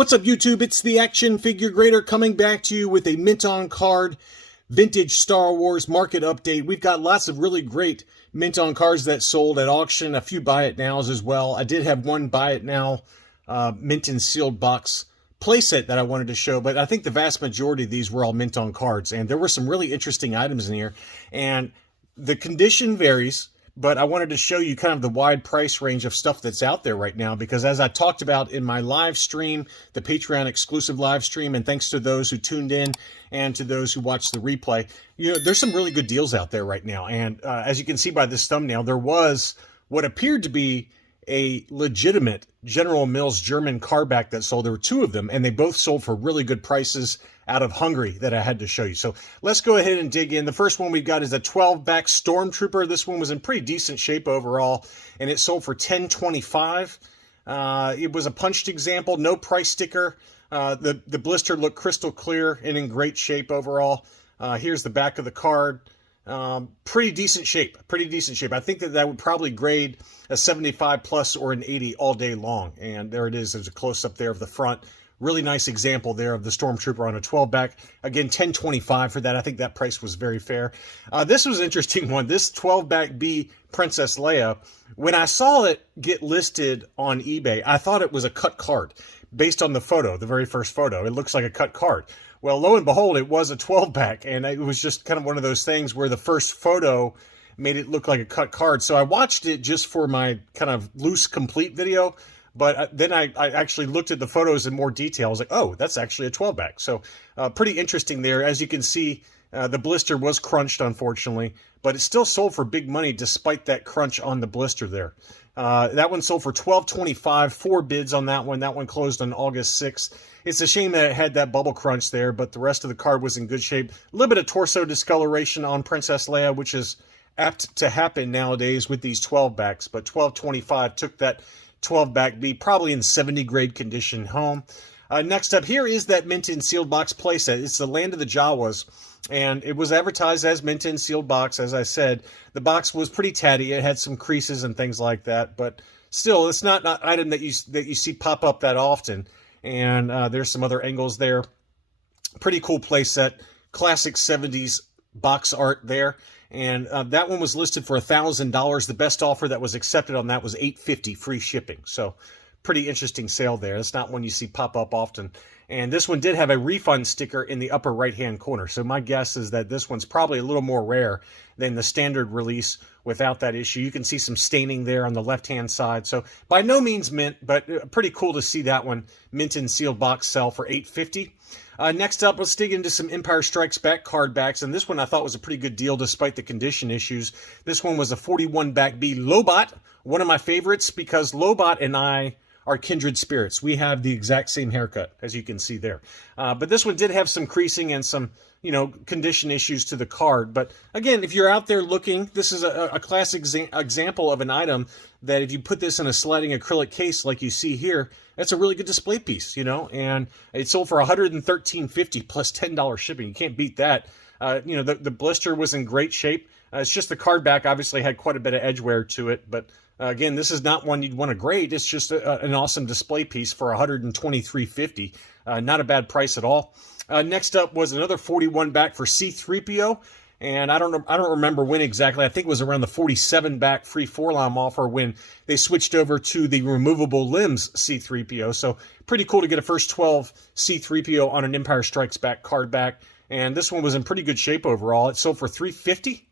What's up, YouTube? It's the Action Figure Grader coming back to you with a mint on card vintage Star Wars market update. We've got lots of really great mint on cards that sold at auction, a few buy it nows as well. I did have one buy it now mint and sealed box playset that I wanted to show, but I think the vast majority of these were all mint on cards, and there were some really interesting items in here, and the condition varies. But I wanted to show you kind of the wide price range of stuff that's out there right now, because as I talked about in my live stream, the Patreon exclusive live stream, and thanks to those who tuned in and to those who watched the replay, there's some really good deals out there right now. And as you can see by this thumbnail, there was what appeared to be a legitimate General Mills German car back that sold. There were two of them, and they both sold for really good prices out of Hungary that I had to show you. So let's go ahead and dig in. The first one we've got is a 12-back Stormtrooper. This one was in pretty decent shape overall, and it sold for $10.25. It was a punched example, no price sticker. The blister looked crystal clear and in great shape overall. Here's the back of the card. Pretty decent shape. I think that would probably grade a 75 plus or an 80 all day long. And there it is. There's a close-up there of the front. Really nice example there of the Stormtrooper on a 12-back. Again, $10.25 for that. I think that price was very fair. This was an interesting one. This 12-back B Princess Leia, when I saw it get listed on eBay, I thought it was a cut card based on the photo, the very first photo. It looks like a cut card. Well, lo and behold, it was a 12-back, and it was just kind of one of those things where the first photo made it look like a cut card. So I watched it just for my kind of loose complete video, but then I actually looked at the photos in more detail. I was like, oh, that's actually a 12-back. So pretty interesting there. As you can see, the blister was crunched, unfortunately, but it still sold for big money despite that crunch on the blister there. That one sold for $12.25, 4 bids on that one. That one closed on August 6th. It's a shame that it had that bubble crunch there, but the rest of the card was in good shape. A little bit of torso discoloration on Princess Leia, which is apt to happen nowadays with these 12-backs, but $12.25 took that 12-back B, probably in 70 grade condition home. Next up here is that mint and sealed box playset. It's the Land of the Jawas, and it was advertised as mint and sealed box. As I said, the box was pretty tatty. It had some creases and things like that, but still, it's not an item that you see pop up that often. And there's some other angles there. Pretty cool playset, classic 70s box art there. And that one was listed for $1,000. The best offer that was accepted on that was $850 free shipping. So pretty interesting sale there. It's not one you see pop up often. And this one did have a refund sticker in the upper right-hand corner. So my guess is that this one's probably a little more rare than the standard release without that issue. You can see some staining there on the left-hand side. So by no means mint, but pretty cool to see that one mint and sealed box sell for $850. Next up, let's dig into some Empire Strikes Back card backs. And this one I thought was a pretty good deal despite the condition issues. This one was a 41-back B Lobot, one of my favorites because Lobot and I are kindred spirits. We have the exact same haircut, as you can see there. But this one did have some creasing and some, condition issues to the card. But again, if you're out there looking, this is a classic example of an item that if you put this in a sliding acrylic case like you see here, that's a really good display piece, and it sold for $113.50 plus $10 shipping. You can't beat that. The blister was in great shape. It's just the card back obviously had quite a bit of edge wear to it, but again, this is not one you'd want to grade. It's just an awesome display piece for $123.50. Not a bad price at all. Next up was another 41-back for C-3PO, and I don't remember when exactly. I think it was around the 47-back free 4-line offer when they switched over to the removable limbs C-3PO. So pretty cool to get a first 12 C-3PO on an Empire Strikes Back card back, and this one was in pretty good shape overall. It sold for $350.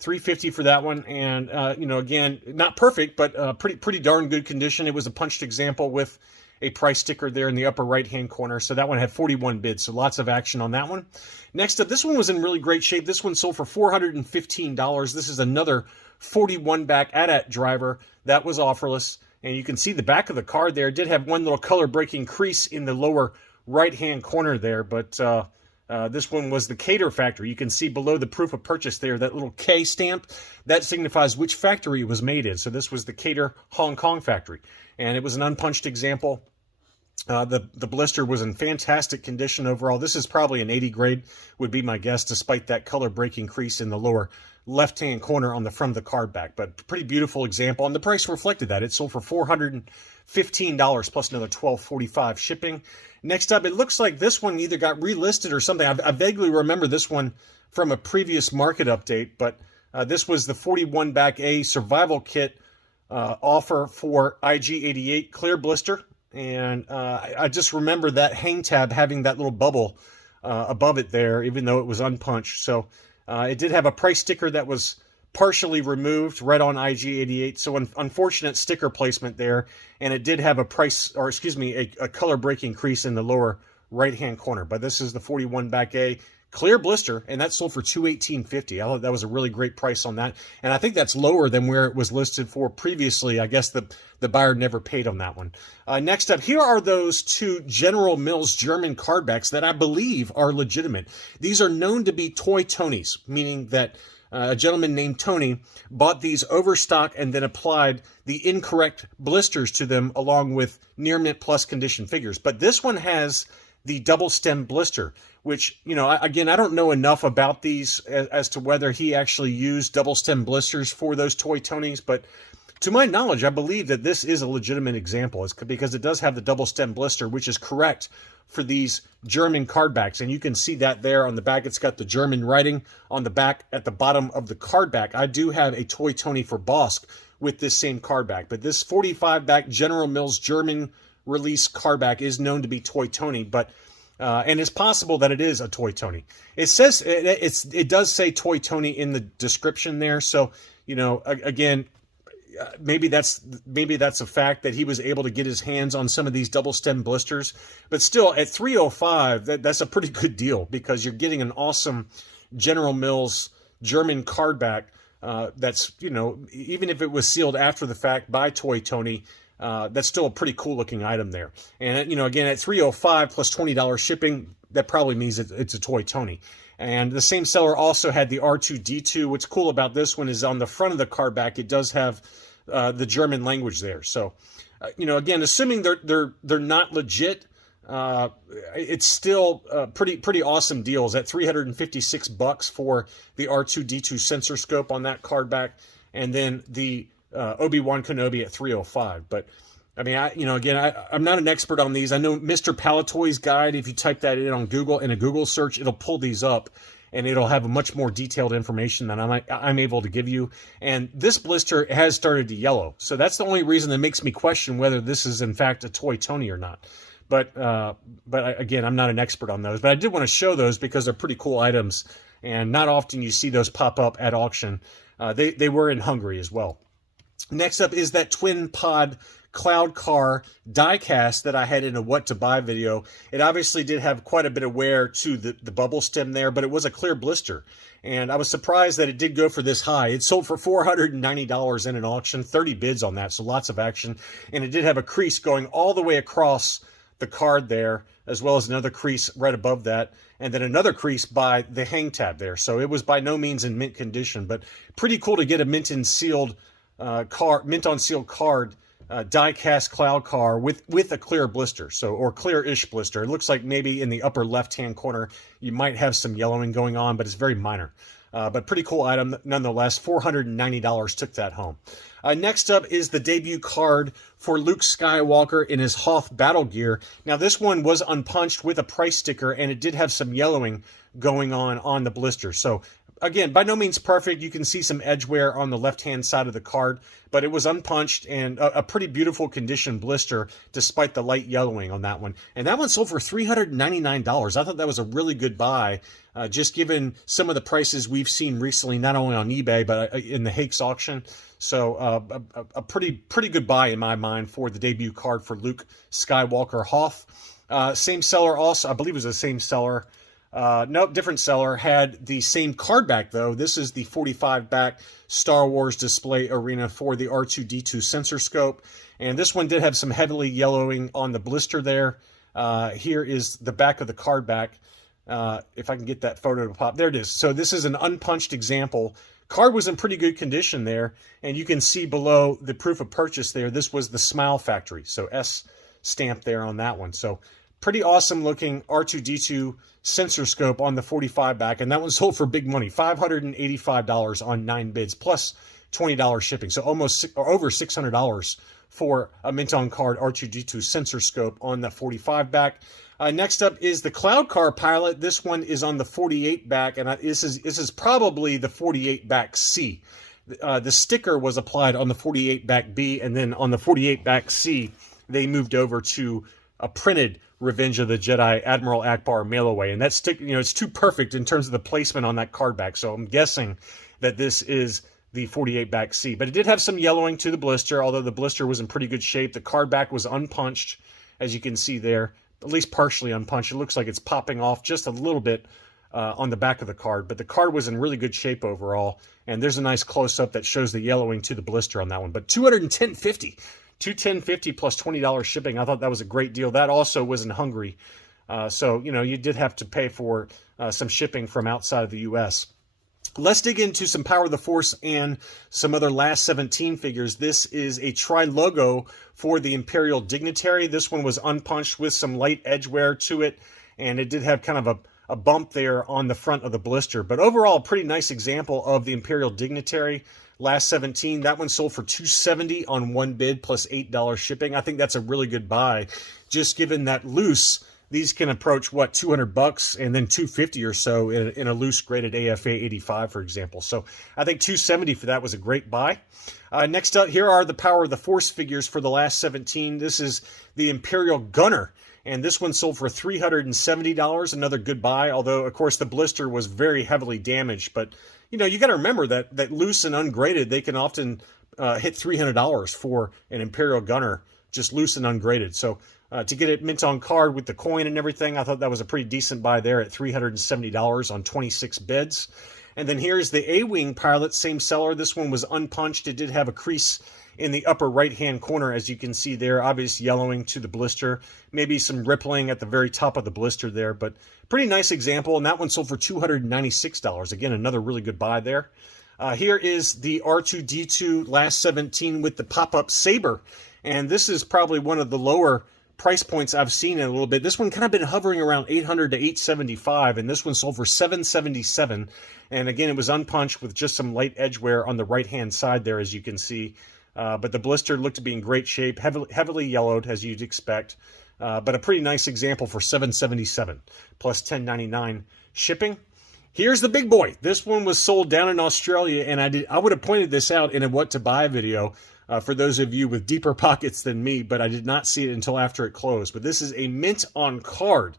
$350 for that one, and again, not perfect, but pretty darn good condition. It was a punched example with a price sticker there in the upper right-hand corner, so that one had 41 bids, so lots of action on that one. Next up, this one was in really great shape. This one sold for $415. This is another 41-back AT-AT driver that was offerless, and you can see the back of the card there. It did have one little color-breaking crease in the lower right-hand corner there, but this one was the Cater factory. You can see below the proof of purchase there, that little K stamp, that signifies which factory it was made in. So this was the Cater Hong Kong factory, and it was an unpunched example. The blister was in fantastic condition overall. This is probably an 80 grade, would be my guess, despite that color breaking crease in the lower left-hand corner on the front of the card back. But pretty beautiful example, and the price reflected that. It sold for $415 plus another $12.45 shipping. Next up, it looks like this one either got relisted or something. I vaguely remember this one from a previous market update, but this was the 41 back A survival kit offer for IG88 clear blister. And I just remember that hang tab having that little bubble above it there, even though it was unpunched. So it did have a price sticker that was partially removed right on IG88. So unfortunate sticker placement there. And it did have a a color breaking crease in the lower right-hand corner. But this is the 41 back A clear blister, and that sold for $218.50. I thought that was a really great price on that. And I think that's lower than where it was listed for previously. I guess the buyer never paid on that one. Next up, here are those two General Mills German card backs that I believe are legitimate. These are known to be Toy Tonys, meaning that a gentleman named Tony bought these overstock and then applied the incorrect blisters to them along with near mint plus condition figures. But this one has the double stem blister, which, you know, again, I don't know enough about these as to whether he actually used double stem blisters for those Toy Tonys, but to my knowledge, I believe that this is a legitimate example. It's because it does have the double stem blister, which is correct for these German card backs. And you can see that there on the back. It's got the German writing on the back at the bottom of the card back. I do have a Toy Tony for Bosk with this same card back, but this 45 back General Mills German release card back is known to be Toy Tony, but and it's possible that it is a Toy Tony. It says it does say Toy Tony in the description there, so you know, again, maybe that's a fact that he was able to get his hands on some of these double stem blisters. But still, at $305, that's a pretty good deal because you're getting an awesome General Mills German card back. That's, you know, even if it was sealed after the fact by Toy Tony, that's still a pretty cool looking item there. And, you know, again, at $305 plus $20 shipping, that probably means it's a Toy Tony. And the same seller also had the R2-D2. What's cool about this one is on the front of the card back, it does have the German language there. So, you know, again, assuming they're not legit, it's still pretty awesome deals at $356 for the R2-D2 sensor scope on that card back, and then the Obi-Wan Kenobi at $305. But I mean, I'm not an expert on these. I know Mr. Palatoy's guide, if you type that in on Google, in a Google search, it'll pull these up, and it'll have a much more detailed information than I'm able to give you. And this blister has started to yellow. So that's the only reason that makes me question whether this is, in fact, a Toy Tony or not. But again, I'm not an expert on those. But I did want to show those because they're pretty cool items, and not often you see those pop up at auction. They were in Hungary as well. Next up is that twin pod cloud car diecast that I had in a what to buy video. It obviously did have quite a bit of wear to the bubble stem there, but it was a clear blister. And I was surprised that it did go for this high. It sold for $490 in an auction, 30 bids on that, so lots of action. And it did have a crease going all the way across the card there, as well as another crease right above that, and then another crease by the hang tab there. So it was by no means in mint condition, but pretty cool to get a mint on sealed card die-cast cloud car with a clear blister, or clear-ish blister. It looks like maybe in the upper left-hand corner you might have some yellowing going on, but it's very minor. But pretty cool item nonetheless. $490 took that home. Next up is the debut card for Luke Skywalker in his Hoth battle gear. Now this one was unpunched with a price sticker, and it did have some yellowing going on the blister. So again, by no means perfect. You can see some edge wear on the left-hand side of the card, but it was unpunched and a pretty beautiful condition blister despite the light yellowing on that one. And that one sold for $399. I thought that was a really good buy, just given some of the prices we've seen recently, not only on eBay, but in the Hakes auction. So a pretty good buy in my mind for the debut card for Luke Skywalker Hoth. Same seller also, I believe it was the same seller. Nope, different seller, had the same card back though. This is the 45 back Star Wars display arena for the R2-D2 sensor scope. And this one did have some heavily yellowing on the blister there. Here is the back of the card back. If I can get that photo to pop. There it is. So this is an unpunched example. Card was in pretty good condition there. And you can see below the proof of purchase there, this was the Smile Factory. So S stamp there on that one. So pretty awesome looking R2-D2 sensor scope on the 45 back, and that one sold for big money, $585 on 9 bids plus $20 shipping, so almost or over $600 for a mint on card R2-D2 sensor scope on the 45 back. Next up is the Cloud Car Pilot. This one is on the 48 back, and this is probably the 48 back C. The sticker was applied on the 48 back B, and then on the 48 back C, they moved over to a printed Revenge of the Jedi Admiral Akbar mail-away, and that stick, it's too perfect in terms of the placement on that card back. So I'm guessing that this is the 48 back C, but it did have some yellowing to the blister, although the blister was in pretty good shape. The card back was unpunched, as you can see there, at least partially unpunched. It looks like it's popping off just a little bit on the back of the card, but the card was in really good shape overall, and there's a nice close-up that shows the yellowing to the blister on that one. But $210.50. $210.50 plus $20 shipping. I thought that was a great deal. That also was in Hungary. So, you did have to pay for some shipping from outside of the U.S. Let's dig into some Power of the Force and some other last 17 figures. This is a tri-logo for the Imperial Dignitary. This one was unpunched with some light edge wear to it, and it did have kind of a bump there on the front of the blister. But overall, a pretty nice example of the Imperial Dignitary. Last 17, that one sold for $270 on 1 bid plus $8 shipping. I think that's a really good buy, just given that loose, these can approach, what, $200 and then $250 or so in a loose graded AFA 85, for example. So I think $270 for that was a great buy. Next up, here are the Power of the Force figures for the last 17. This is the Imperial Gunner, and this one sold for $370, another good buy, although, of course, the blister was very heavily damaged. But, you got to remember that loose and ungraded, they can often hit $300 for an Imperial Gunner, just loose and ungraded. So to get it mint on card with the coin and everything, I thought that was a pretty decent buy there at $370 on 26 bids. And then here's the A-Wing Pilot, same seller. This one was unpunched. It did have a crease in the upper right-hand corner, as you can see there. Obvious yellowing to the blister. Maybe some rippling at the very top of the blister there, but pretty nice example. And that one sold for $296. Again, another really good buy there. Here is the R2-D2 last 17 with the pop-up saber. And this is probably one of the lower price points I've seen in a little bit. This one kind of been hovering around $800 to $875, and this one sold for $777. And again, it was unpunched with just some light edge wear on the right-hand side there, as you can see. But the blister looked to be in great shape, heavily yellowed, as you'd expect. But a pretty nice example for $777 plus $10.99 shipping. Here's the big boy. This one was sold down in Australia, and I would have pointed this out in a what to buy video for those of you with deeper pockets than me, but I did not see it until after it closed. But this is a mint on card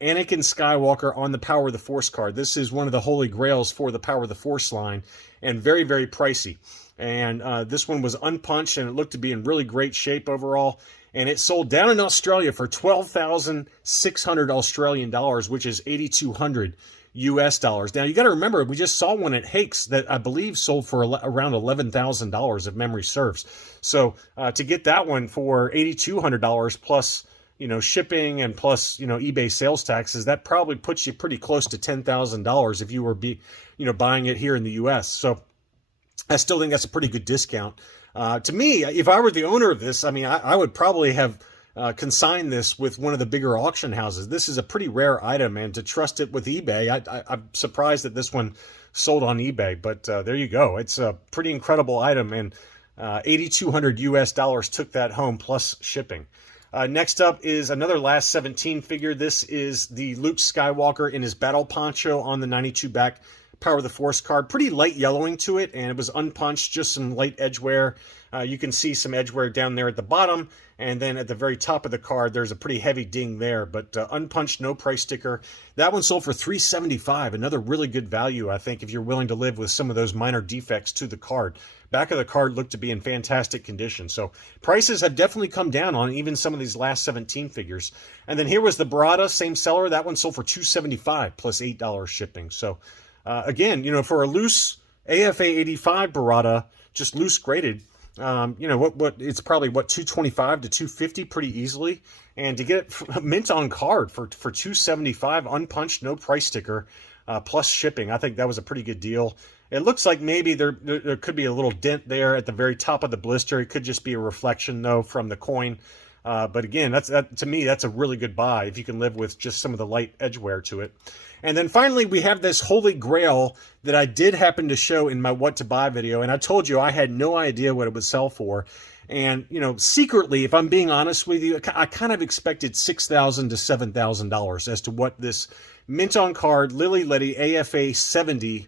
Anakin Skywalker on the Power of the Force card. This is one of the holy grails for the Power of the Force line, and very, very pricey. And this one was unpunched, and it looked to be in really great shape overall. And it sold down in Australia for 12,600 Australian dollars, which is 8,200 US dollars. Now, you got to remember, we just saw one at Hakes that I believe sold for around $11,000 if memory serves. So to get that one for $8,200 plus, shipping and plus, eBay sales taxes, that probably puts you pretty close to $10,000 if you were buying it here in the US. So I still think that's a pretty good discount. To me, if I were the owner of this, I would probably have consign this with one of the bigger auction houses. This is a pretty rare item, and to trust it with eBay, I'm surprised that this one sold on eBay, but there you go. It's a pretty incredible item, and 8,200 US dollars took that home plus shipping. Next up is another last 17 figure. This is the Luke Skywalker in his battle poncho on the 92 back Power of the Force card. Pretty light yellowing to it, and it was unpunched, just some light edge wear. You can see some edge wear down there at the bottom, and then at the very top of the card, there's a pretty heavy ding there, but unpunched, no price sticker. That one sold for $375, another really good value, I think, if you're willing to live with some of those minor defects to the card. Back of the card looked to be in fantastic condition, so prices have definitely come down on even some of these last 17 figures. And then here was the Barada, same seller. That one sold for $275 plus $8 shipping. So again, for a loose AFA 85 Barada, just loose graded, what it's probably $225 to $250 pretty easily, and to get it mint on card for $275 unpunched, no price sticker, plus shipping, I think that was a pretty good deal. It looks like maybe there could be a little dent there at the very top of the blister. It could just be a reflection though from the coin. But again, to me, that's a really good buy if you can live with just some of the light edge wear to it. And then finally, we have this holy grail that I did happen to show in my what to buy video. And I told you I had no idea what it would sell for. And, you know, secretly, if I'm being honest with you, I kind of expected $6,000 to $7,000 as to what this mint on card Lily Letty AFA 70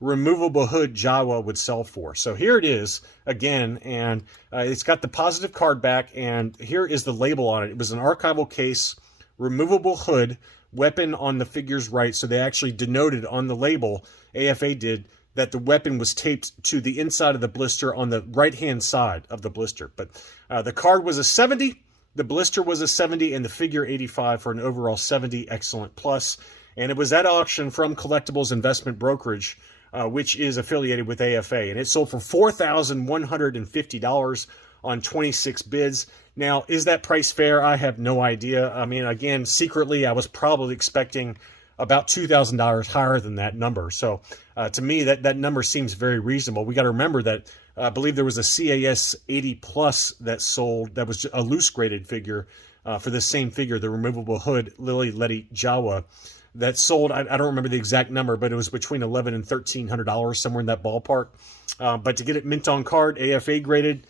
removable hood Jawa would sell for. So here it is again, and it's got the positive card back, and here is the label on it. It was an archival case, removable hood, weapon on the figure's right. So they actually denoted on the label, AFA did, that the weapon was taped to the inside of the blister on the right-hand side of the blister. But the card was a 70, the blister was a 70, and the figure 85 for an overall 70 excellent plus. And it was at auction from Collectibles Investment Brokerage, which is affiliated with AFA. And it sold for $4,150 on 26 bids. Now, is that price fair? I have no idea. I mean, again, secretly, I was probably expecting about $2,000 higher than that number. So to me, that number seems very reasonable. We got to remember that I believe there was a CAS 80 Plus that sold, that was a loose graded figure for this same figure, the removable hood Lily Letty Jawa, that sold, I don't remember the exact number, but it was between $1,100 and $1,300, somewhere in that ballpark. But to get it mint on card, AFA graded,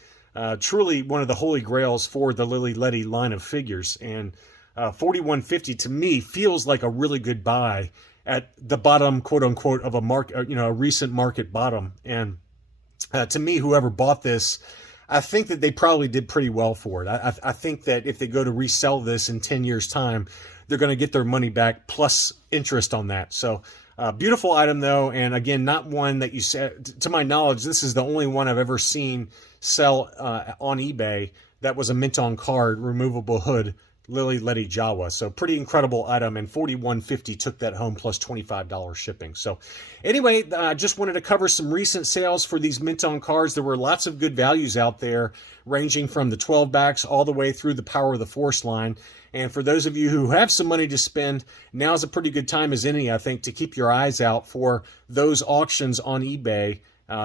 truly one of the holy grails for the Lily Letty line of figures. And $4,150 to me feels like a really good buy at the bottom, quote unquote, of a market, you know, a recent market bottom. And to me, whoever bought this, I think that they probably did pretty well for it. I think that if they go to resell this in 10 years' time, they're going to get their money back plus interest on that. So beautiful item, though. And again, not one that you said, to my knowledge, this is the only one I've ever seen sell on eBay that was a mint on card, removable hood, Lily Letty Jawa. So pretty incredible item, and $4,150 took that home plus $25 shipping. So anyway, I just wanted to cover some recent sales for these mint on cards. There were lots of good values out there, ranging from the 12 backs all the way through the Power of the Force line. And for those of you who have some money to spend, now's a pretty good time as any, I think, to keep your eyes out for those auctions on eBay.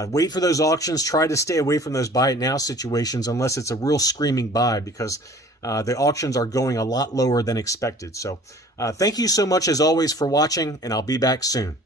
Wait for those auctions. Try to stay away from those buy it now situations unless it's a real screaming buy, because the auctions are going a lot lower than expected. So thank you so much as always for watching, and I'll be back soon.